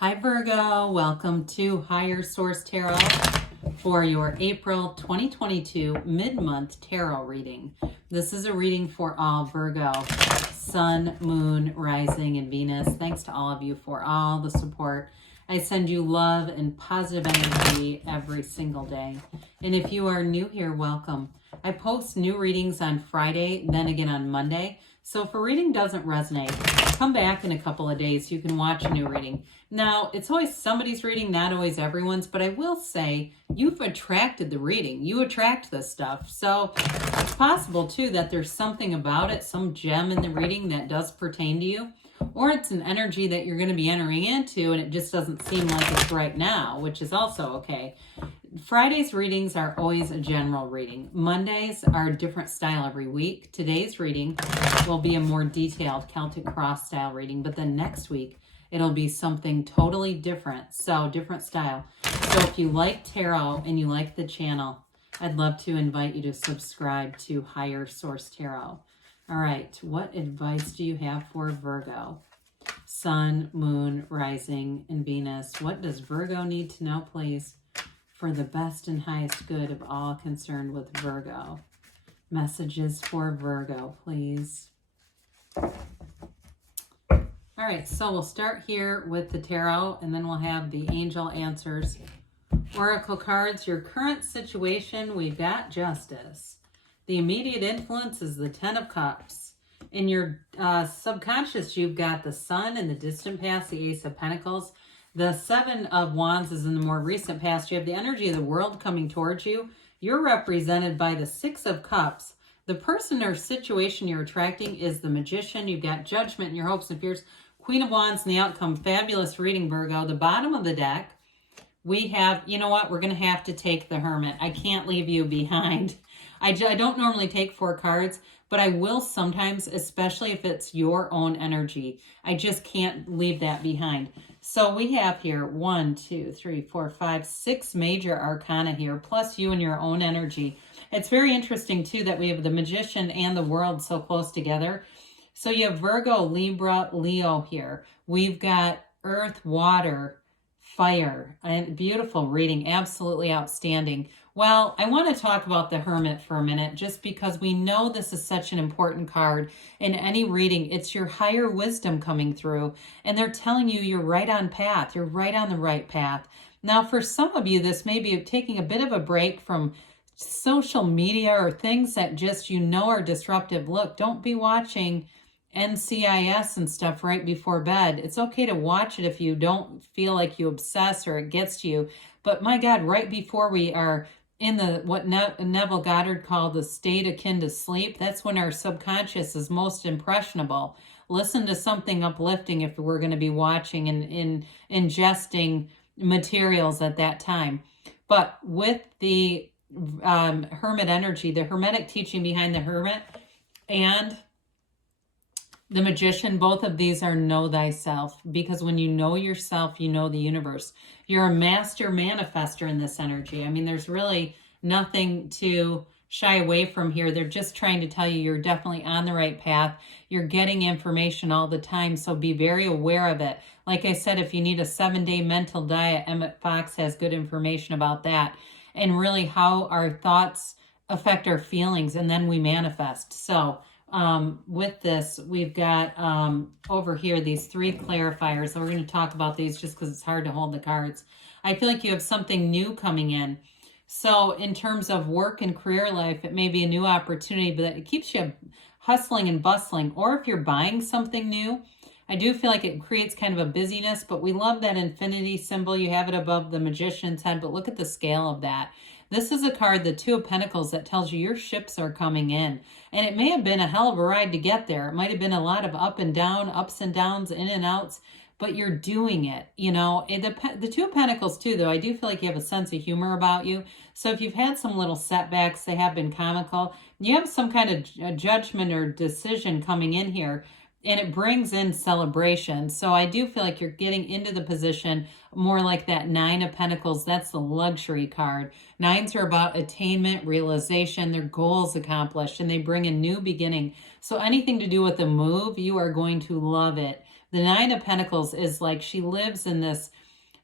Hi Virgo, welcome to Higher Source Tarot for your April 2022 mid-month tarot reading. This is a reading for all Virgo, Sun, Moon, Rising, and Venus. Thanks to all of you for all the support. I send you love and positive energy every single day. And if you are new here, welcome. I post new readings on Friday, then again on Monday. So if a reading doesn't resonate, come back in a couple of days so you can watch a new reading. Now, it's always somebody's reading, not always everyone's, but I will say you've attracted the reading. You attract this stuff. So it's possible, too, that there's something about it, some gem in the reading that does pertain to you, or it's an energy that you're going to be entering into and it just doesn't seem like it's right now, which is also okay. Friday's readings are always a general reading. Mondays are a different style every week. Today's reading will be a more detailed Celtic Cross style reading, but then next week it'll be something totally different. So different style. So if you like tarot and you like the channel, I'd love to invite you to subscribe to Higher Source Tarot. All right, what advice do you have for Virgo? Sun, Moon, Rising, and Venus. What does Virgo need to know, please, for the best and highest good of all concerned with Virgo? Messages for Virgo, please. All right, so we'll start here with the tarot, and then we'll have the angel answers. Oracle cards, your current situation, we've got Justice. The immediate influence is the Ten of Cups. In your subconscious, you've got the Sun in the distant past, the Ace of Pentacles. The Seven of Wands is in the more recent past. You have the energy of the world coming towards you. You're represented by the Six of Cups. The person or situation you're attracting is the Magician. You've got Judgment in your hopes and fears. Queen of Wands and the outcome. Fabulous reading, Virgo. The bottom of the deck, we have, you know what, we're going to have to take the Hermit. I can't leave you behind. I don't normally take 4 cards, but I will sometimes, especially if it's your own energy. I just can't leave that behind. So we have here 1, 2, 3, 4, 5, 6 major arcana here, plus you and your own energy. It's very interesting, too, that we have the Magician and the World so close together. So you have Virgo, Libra, Leo here. We've got Earth, Water, Fire, and beautiful reading, absolutely outstanding. Well, I want to talk about the Hermit for a minute, just because we know this is such an important card in any reading. It's your higher wisdom coming through, and they're telling you you're right on path. You're right on the right path. Now, for some of you, this may be taking a bit of a break from social media or things that just are disruptive. Look, don't be watching NCIS and stuff right before bed. It's okay to watch it if you don't feel like you obsess or it gets to you. But my God, right before we are in what Neville Goddard called the state akin to sleep, that's when our subconscious is most impressionable. Listen to something uplifting if we're going to be watching and ingesting materials at that time. But with the Hermit energy, the Hermetic teaching behind the Hermit and the Magician, both of these are know thyself, because when you know yourself, you know the universe. You're a master manifester in this energy. I mean, there's really nothing to shy away from here. They're just trying to tell you you're definitely on the right path. You're getting information all the time, so be very aware of it. Like I said, if you need a 7-day mental diet, Emmett Fox has good information about that, and really how our thoughts affect our feelings, and then we manifest. So with this, we've got over here these 3 clarifiers. So we're going to talk about these just because it's hard to hold the cards. I feel like you have something new coming in. So in terms of work and career life, it may be a new opportunity, but it keeps you hustling and bustling. Or if you're buying something new, I do feel like it creates kind of a busyness, but we love that infinity symbol. You have it above the Magician's head, but look at the scale of that. This is a card, the Two of Pentacles, that tells you your ships are coming in. And it may have been a hell of a ride to get there. It might have been a lot of ups and downs, in and outs, but you're doing it. You know, the Two of Pentacles, too, though, I do feel like you have a sense of humor about you. So if you've had some little setbacks, they have been comical. You have some kind of judgment or decision coming in here, and it brings in celebration. So I do feel like you're getting into the position more like that Nine of Pentacles. That's the luxury card. Nines are about attainment, realization, their goals accomplished, and they bring a new beginning. So anything to do with the move, you are going to love it. The Nine of Pentacles is like she lives in this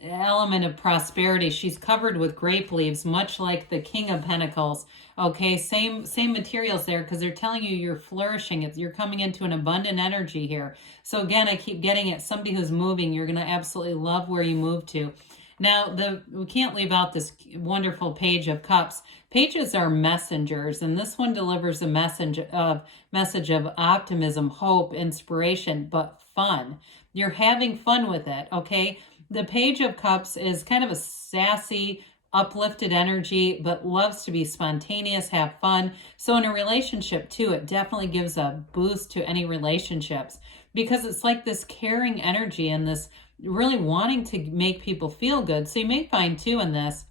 element of prosperity. She's covered with grape leaves, much like the King of Pentacles. Okay, same materials there, because they're telling you you're flourishing. You're coming into an abundant energy here. So again, I keep getting it. Somebody who's moving, you're going to absolutely love where you move to. Now, we can't leave out this wonderful Page of Cups. Pages are messengers, and this one delivers a message of optimism, hope, inspiration, but fun. You're having fun with it, okay? The Page of Cups is kind of a sassy, uplifted energy, but loves to be spontaneous, have fun. So in a relationship too, it definitely gives a boost to any relationships, because it's like this caring energy and this really wanting to make people feel good. So you may find too in this,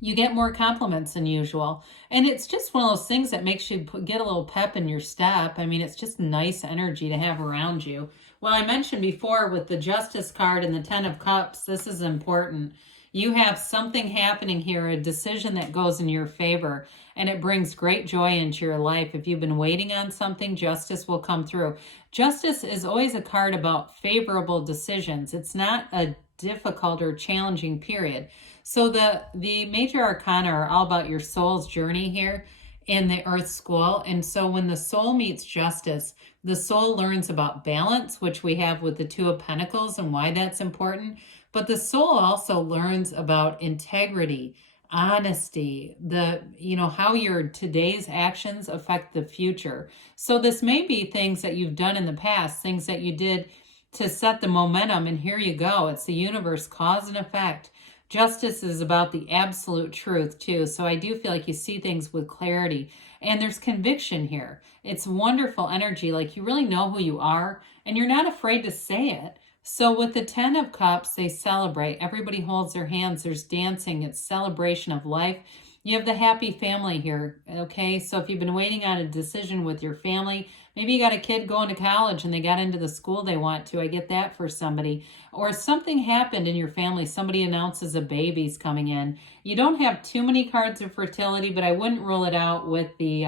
you get more compliments than usual. And it's just one of those things that makes you get a little pep in your step. I mean, it's just nice energy to have around you. Well, I mentioned before with the Justice card and the Ten of Cups, this is important. You have something happening here, a decision that goes in your favor, and it brings great joy into your life. If you've been waiting on something, justice will come through. Justice is always a card about favorable decisions. It's not a difficult or challenging period. So the major arcana are all about your soul's journey here in the Earth School. And so when the soul meets justice, the soul learns about balance, which we have with the Two of Pentacles and why that's important. But the soul also learns about integrity, honesty, how your today's actions affect the future. So this may be things that you've done in the past, things that you did to set the momentum, and here you go. It's the universe, cause and effect. Justice is about the absolute truth too. So I do feel like you see things with clarity, and there's conviction here. It's wonderful energy, like you really know who you are and you're not afraid to say it. So with the Ten of Cups, they celebrate. Everybody holds their hands. There's dancing. It's celebration of life. You have the happy family here, okay? So if you've been waiting on a decision with your family, maybe you got a kid going to college and they got into the school they want to. I get that for somebody. Or something happened in your family. Somebody announces a baby's coming in. You don't have too many cards of fertility, but I wouldn't rule it out with the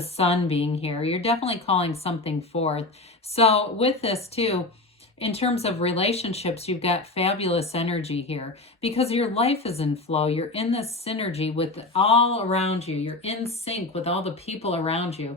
sun being here. You're definitely calling something forth. So with this too, in terms of relationships, you've got fabulous energy here because your life is in flow. You're in this synergy with all around you. You're in sync with all the people around you.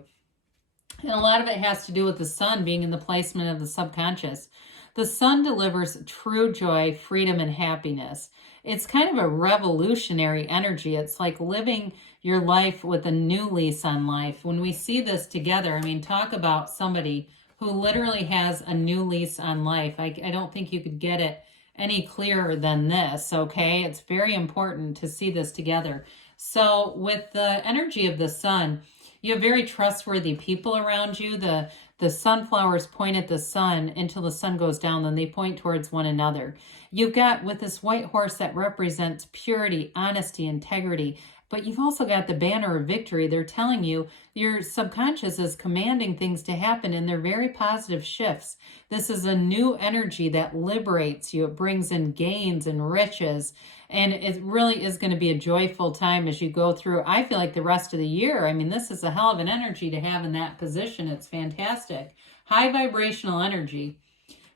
And a lot of it has to do with the sun being in the placement of the subconscious. The sun delivers true joy, freedom, and happiness. It's kind of a revolutionary energy. It's like living your life with a new lease on life. When we see this together, I mean, talk about somebody who literally has a new lease on life. I don't think you could get it any clearer than this, okay? It's very important to see this together. So with the energy of the sun, you have very trustworthy people around you. The sunflowers point at the sun until the sun goes down, then they point towards one another. You've got with this white horse that represents purity, honesty, integrity, but you've also got the banner of victory. They're telling you your subconscious is commanding things to happen, and they're very positive shifts. This is a new energy that liberates you. It brings in gains and riches, and it really is going to be a joyful time as you go through, I feel like, the rest of the year. I mean, this is a hell of an energy to have in that position. It's fantastic. High vibrational energy.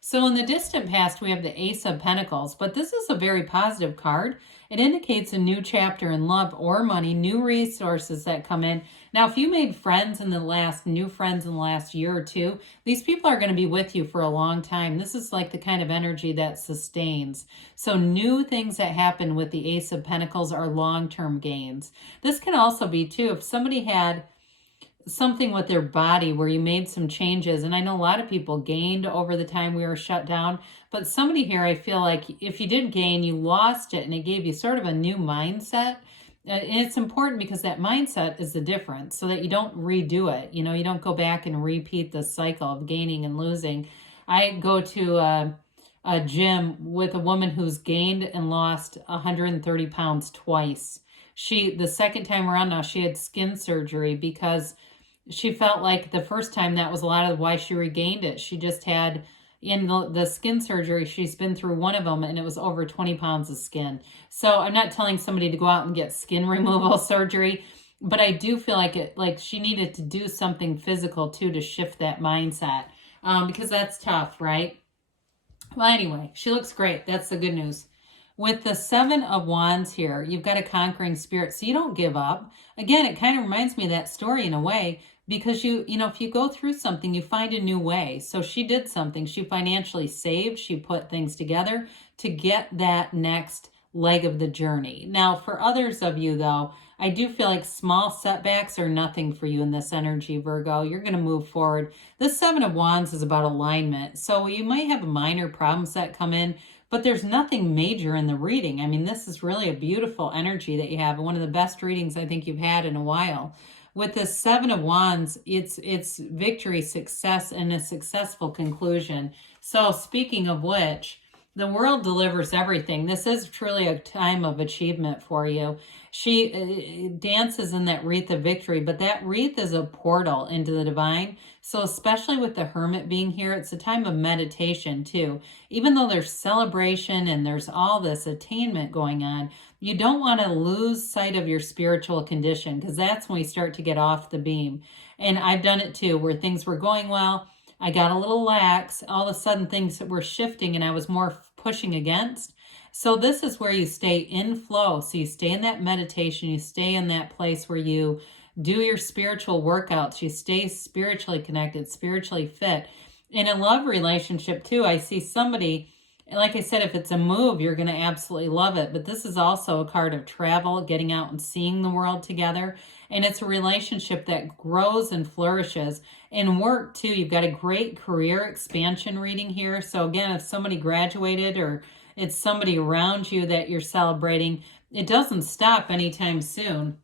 So in the distant past, we have the Ace of Pentacles, but this is a very positive card. It indicates a new chapter in love or money, new resources that come in. Now, if you made new friends in the last year or two, these people are going to be with you for a long time. This is like the kind of energy that sustains. So new things that happen with the Ace of Pentacles are long-term gains. This can also be too, if somebody had something with their body where you made some changes, and I know a lot of people gained over the time we were shut down, but somebody here, I feel like if you did gain, you lost it, and it gave you sort of a new mindset. And it's important because that mindset is the difference, so that you don't redo it. You know, you don't go back and repeat the cycle of gaining and losing. I go to a gym with a woman who's gained and lost 130 pounds twice. The second time around now, she had skin surgery because she felt like the first time that was a lot of why she regained it. She just had, in the skin surgery, she's been through one of them, and it was over 20 pounds of skin. So I'm not telling somebody to go out and get skin removal surgery, but I do feel like she needed to do something physical too to shift that mindset. because that's tough, right? Well, anyway, she looks great. That's the good news. With the Seven of Wands here, you've got a conquering spirit, so you don't give up. Again, it kind of reminds me of that story in a way, because you know, if you go through something, you find a new way. So she did something. She financially saved. She put things together to get that next leg of the journey. Now, for others of you, though, I do feel like small setbacks are nothing for you in this energy, Virgo. You're going to move forward. This Seven of Wands is about alignment. So you might have minor problems that come in, but there's nothing major in the reading. I mean, this is really a beautiful energy that you have. One of the best readings I think you've had in a while. With the Seven of Wands, it's victory, success, and a successful conclusion. So speaking of which, the world delivers everything. This is truly a time of achievement for you. She dances in that wreath of victory, but that wreath is a portal into the divine. So especially with the Hermit being here, it's a time of meditation too. Even though there's celebration and there's all this attainment going on, you don't want to lose sight of your spiritual condition, because that's when we start to get off the beam. And I've done it too, where things were going well, I got a little lax, all of a sudden things were shifting and I was more pushing against. So this is where you stay in flow. So you stay in that meditation, you stay in that place where you do your spiritual workouts, you stay spiritually connected, spiritually fit. In a love relationship too, I see somebody, like I said, if it's a move, you're going to absolutely love it. But this is also a card of travel, getting out and seeing the world together. And it's a relationship that grows and flourishes. In work too, you've got a great career expansion reading here. So again, if somebody graduated or it's somebody around you that you're celebrating, it doesn't stop anytime soon.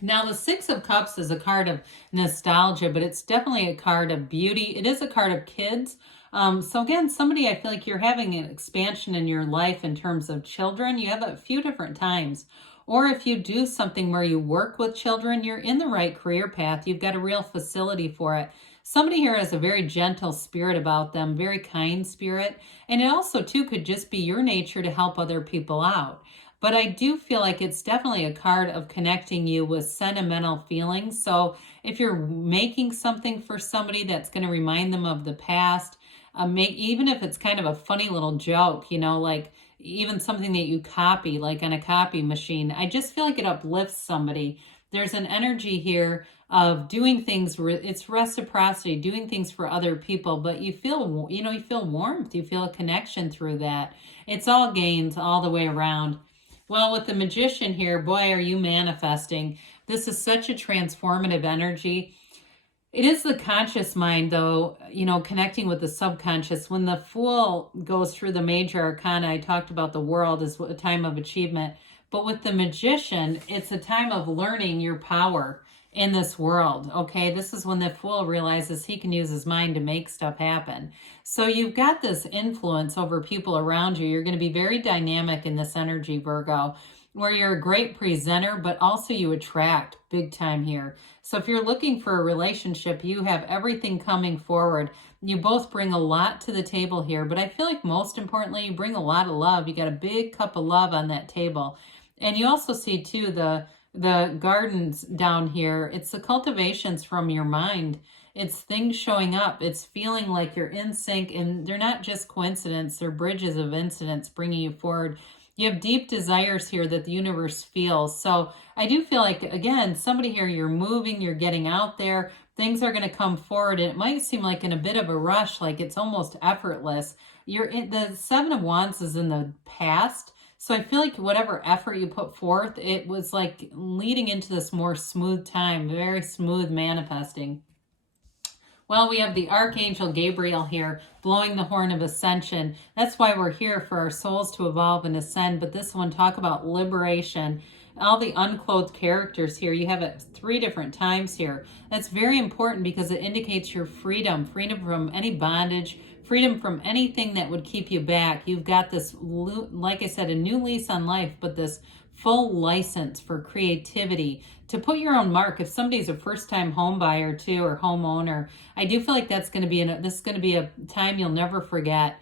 Now, the Six of Cups is a card of nostalgia, but it's definitely a card of beauty. It is a card of kids. So again, somebody, I feel like you're having an expansion in your life in terms of children. You have a few different times. Or if you do something where you work with children, you're in the right career path. You've got a real facility for it. Somebody here has a very gentle spirit about them, very kind spirit. And it also, too, could just be your nature to help other people out. But I do feel like it's definitely a card of connecting you with sentimental feelings. So if you're making something for somebody that's going to remind them of the past, even if it's kind of a funny little joke, you know, like even something that you copy, like on a copy machine, I just feel like it uplifts somebody. There's an energy here of doing things, it's reciprocity, doing things for other people, but you feel, you know, you feel warmth, you feel a connection through that. It's all gains all the way around. Well, with the Magician here, boy, are you manifesting. This is such a transformative energy. It is the conscious mind, though, you know, connecting with the subconscious. When the Fool goes through the major arcana, I talked about the world as a time of achievement. But with the Magician, it's a time of learning your power in this world, okay? This is when the Fool realizes he can use his mind to make stuff happen. So you've got this influence over people around you. You're going to be very dynamic in this energy, Virgo, where you're a great presenter, but also you attract big time here. So if you're looking for a relationship, you have everything coming forward. You both bring a lot to the table here, but I feel like most importantly, you bring a lot of love. You got a big cup of love on that table. And you also see too, the gardens down here, it's the cultivations from your mind. It's things showing up. It's feeling like you're in sync, and they're not just coincidence. They're bridges of incidents bringing you forward. You have deep desires here that the universe feels. So I do feel like, again, somebody here, you're moving, you're getting out there, things are going to come forward. And it might seem like in a bit of a rush, like it's almost effortless. The Seven of Wands is in the past. So I feel like whatever effort you put forth, it was like leading into this more smooth time, very smooth manifesting. Well, we have the Archangel Gabriel here blowing the horn of ascension. That's why we're here, for our souls to evolve and ascend. But this one, talk about liberation. All the unclothed characters here, you have it 3 different times here. That's very important because it indicates your freedom, freedom from any bondage, freedom from anything that would keep you back. You've got this, like I said, a new lease on life, but this full license for creativity to put your own mark. If somebody's a first-time home buyer too, or homeowner, I do feel like that's going to be this is going to be a time you'll never forget.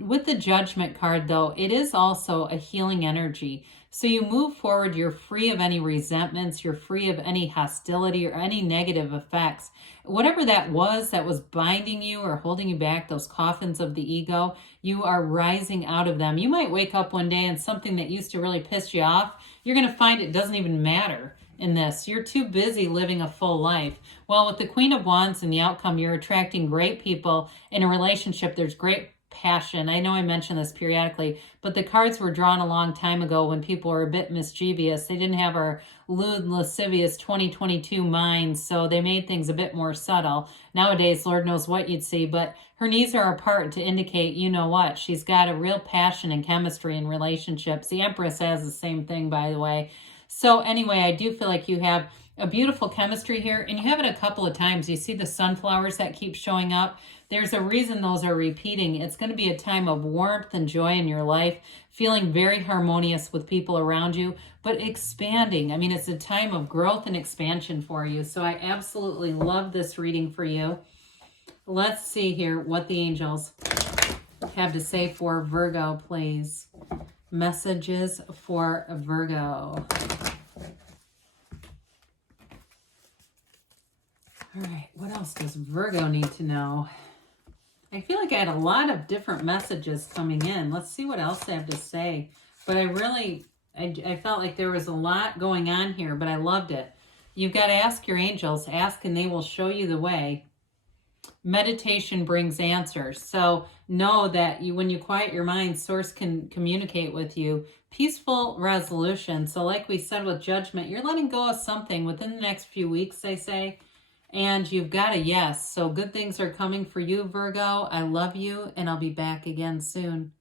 With the Judgment card, though, it is also a healing energy. So you move forward, you're free of any resentments, you're free of any hostility or any negative effects. Whatever that was binding you or holding you back, those coffins of the ego, you are rising out of them. You might wake up one day and something that used to really piss you off, you're going to find it doesn't even matter in this. You're too busy living a full life. Well, with the Queen of Wands and the outcome, you're attracting great people in a relationship. There's great passion. I know I mention this periodically, but the cards were drawn a long time ago when people were a bit mischievous. They didn't have our lewd, lascivious 2022 minds, so they made things a bit more subtle. Nowadays, Lord knows what you'd see, but her knees are apart to indicate, you know what, she's got a real passion and chemistry in relationships. The Empress has the same thing, by the way. So anyway, I do feel like you have a beautiful chemistry here, and you have it a couple of times. You see the sunflowers that keep showing up. There's a reason those are repeating. It's going to be a time of warmth and joy in your life, feeling very harmonious with people around you, but expanding. I mean, it's a time of growth and expansion for you. So I absolutely love this reading for you. Let's see here what the angels have to say for Virgo, please. Messages for Virgo. All right, what else does Virgo need to know? I feel like I had a lot of different messages coming in. Let's see what else I have to say. But I felt like there was a lot going on here, but I loved it. You've got to ask your angels. Ask and they will show you the way. Meditation brings answers. So know that when you quiet your mind, Source can communicate with you. Peaceful resolution. So like we said with Judgment, you're letting go of something within the next few weeks, they say. And you've got a yes. So good things are coming for you, Virgo. I love you, and I'll be back again soon.